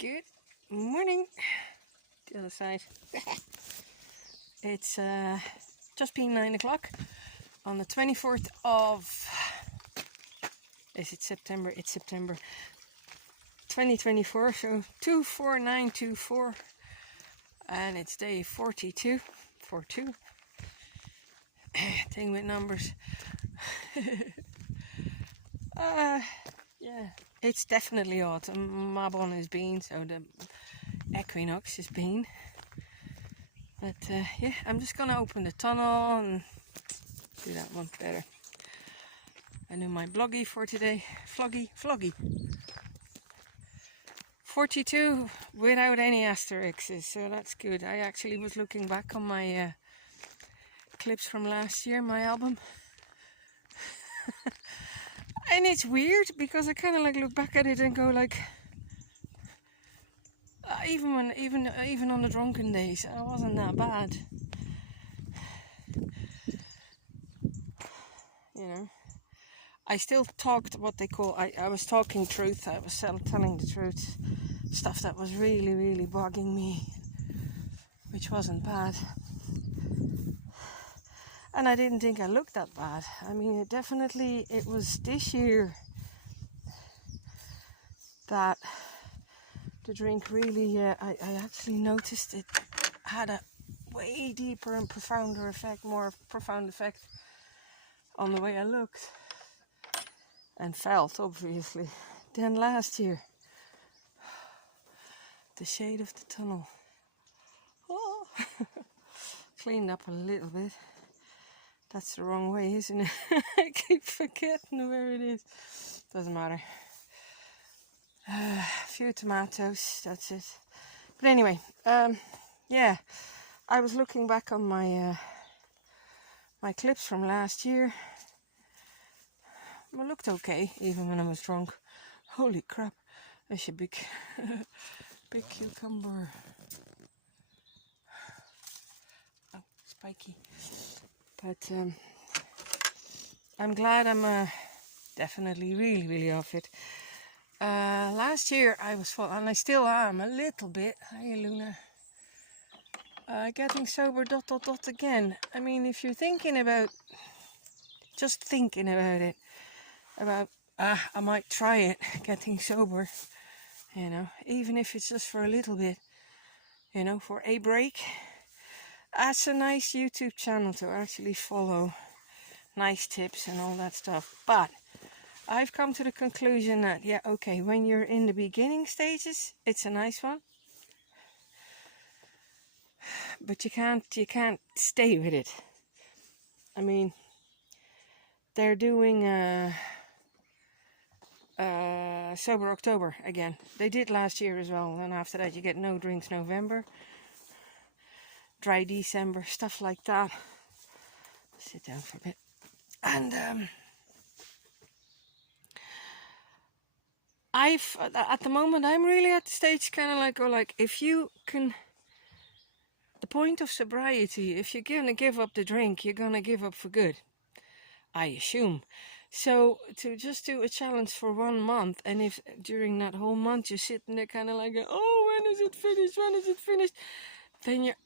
Good morning. The other side. It's just been 9 o'clock on the 24th of, is it September? It's September 2024, so 24924, and it's day 42, 42. Thing with numbers. Yeah, it's definitely autumn. Mabon has been, so the equinox has been. But yeah, I'm just gonna open the tunnel and do that one better. I know my bloggy for today. Floggy. 42 without any asterixes, so that's good. I actually was looking back on my clips from last year, my album. And it's weird because I kind of like look back at it and go like, even on the drunken days, I wasn't that bad. You know, I still talked what they call, I was talking truth. I was telling the truth, stuff that was really bugging me, which wasn't bad. And I didn't think I looked that bad. I mean, it was this year that the drink really, I actually noticed it had a way deeper and profounder effect, more profound effect on the way I looked and felt, obviously, than last year. The shade of the tunnel. Oh. Cleaned up a little bit. That's the wrong way, isn't it? I keep forgetting where it is. Doesn't matter. A few tomatoes, that's it. But anyway, yeah, I was looking back on my my clips from last year. Well, looked okay, even when I was drunk. Holy crap, that's a big, big cucumber. Oh, spiky. But I'm glad I'm definitely really off it. Last year I was full, and I still am a little bit. Hi, Luna. Getting sober ... again. I mean, if you're thinking about, just thinking about it, about I might try it, getting sober, you know, even if it's just for a little bit, you know, for a break. That's a nice YouTube channel to actually follow, nice tips and all that stuff. But I've come to the conclusion that, yeah, okay, when you're in the beginning stages, it's a nice one. But you can't stay with it. I mean, they're doing Sober October again. They did last year as well, and after that you get no drinks November, dry December, stuff like that. Sit down for a bit. And at the moment, I'm really at the stage kind of like, if you can, the point of sobriety, if you're gonna give up the drink, you're gonna give up for good, I assume. So to just do a challenge for 1 month, and if during that whole month you're sitting there kind of like, oh, when is it finished, then you're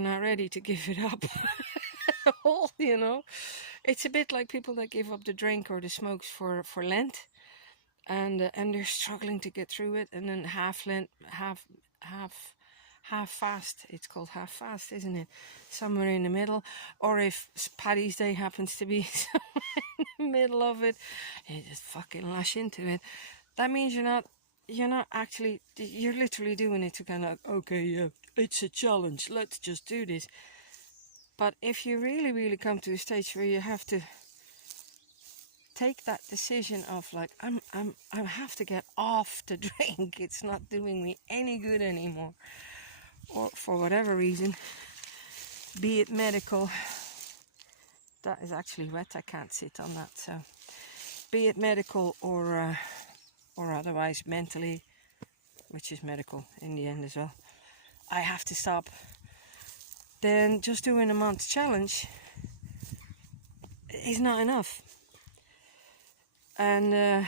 not ready to give it up. You know, it's a bit like people that give up the drink or the smokes for Lent, and they're struggling to get through it, and then half Lent, half fast. It's called half fast, isn't it? Somewhere in the middle. Or if Paddy's Day happens to be somewhere in the middle of it, you just fucking lash into it. That means you're literally doing it to kind of, okay, yeah, it's a challenge, let's just do this. But if you really come to a stage where you have to take that decision of like, I have to get off the drink, it's not doing me any good anymore, or for whatever reason, be it medical, that is actually wet, I can't sit on that, so be it medical or otherwise mentally, which is medical in the end as well, I have to stop, then just doing a month's challenge is not enough. And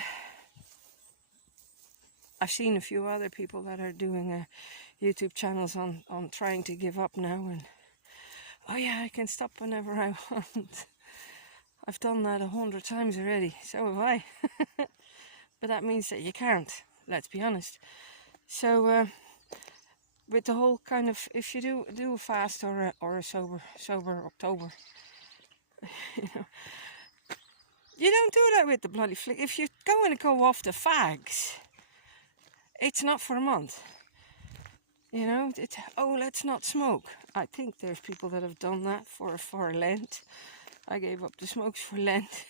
I've seen a few other people that are doing YouTube channels on trying to give up now, and oh yeah, I can stop whenever I want. I've done that 100 times already, so have I. But that means that you can't, let's be honest. So with the whole kind of, if you do a fast or a sober October, you know, you don't do that with the bloody flick. If you're going to go off the fags, it's not for a month. You know, oh, let's not smoke. I think there's people that have done that for Lent. I gave up the smokes for Lent.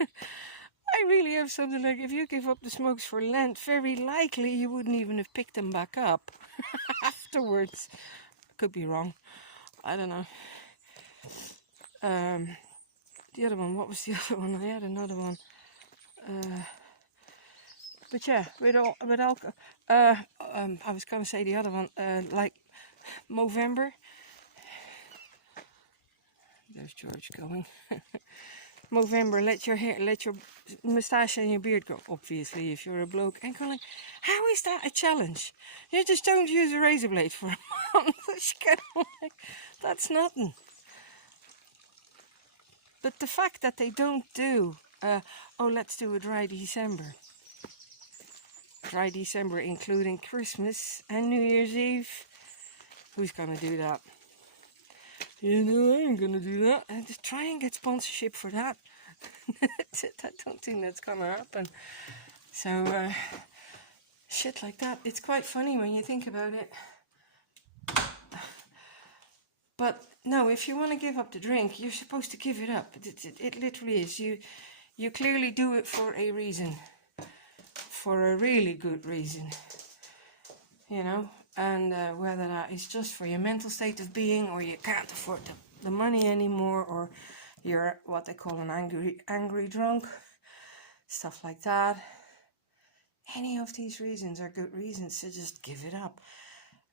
I really have something like, if you give up the smokes for Lent, very likely you wouldn't even have picked them back up afterwards. Could be wrong. I don't know. The other one, what was the other one? I had another one. But yeah, with alcohol, I was gonna say the other one, like Movember. There's George going. Movember, let your moustache and your beard grow. Obviously, if you're a bloke, and going, how is that a challenge? You just don't use a razor blade for a month. That's nothing. But the fact that they don't do, oh, let's do a dry December. Dry December, including Christmas and New Year's Eve. Who's gonna do that? You know, I ain't gonna do that. And just try and get sponsorship for that. I don't think that's gonna happen. So, shit like that. It's quite funny when you think about it. But no, if you want to give up the drink, you're supposed to give it up. It literally is. You clearly do it for a reason. For a really good reason. You know? And whether that is just for your mental state of being, or you can't afford the money anymore, or you're what they call an angry drunk, stuff like that. Any of these reasons are good reasons to just give it up,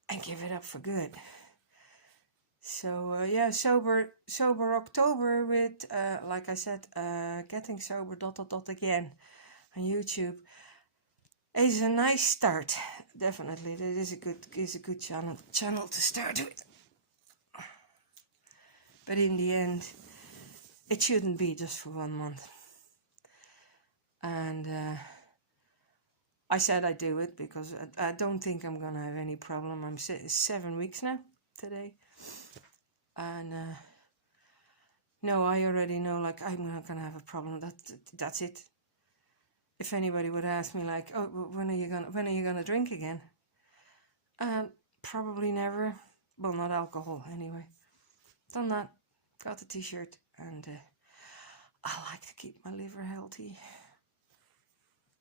and give it up for good. So yeah, sober October with like I said, getting sober ... again on YouTube is a nice start. Definitely, it is a good channel to start with. But in the end, it shouldn't be just for 1 month. And I said I'd do it because I don't think I'm gonna have any problem. I'm 7 weeks now today, and no, I already know, like, I'm not gonna have a problem. That's it. If anybody would ask me, like, oh, when are you gonna drink again? Probably never. Well, not alcohol anyway. Done that. Got the t-shirt, and I like to keep my liver healthy.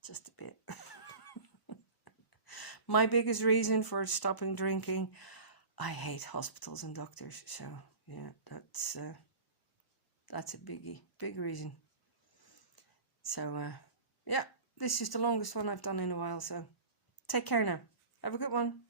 Just a bit. My biggest reason for stopping drinking, I hate hospitals and doctors. So yeah, that's a big reason. So yeah, this is the longest one I've done in a while. So take care now. Have a good one.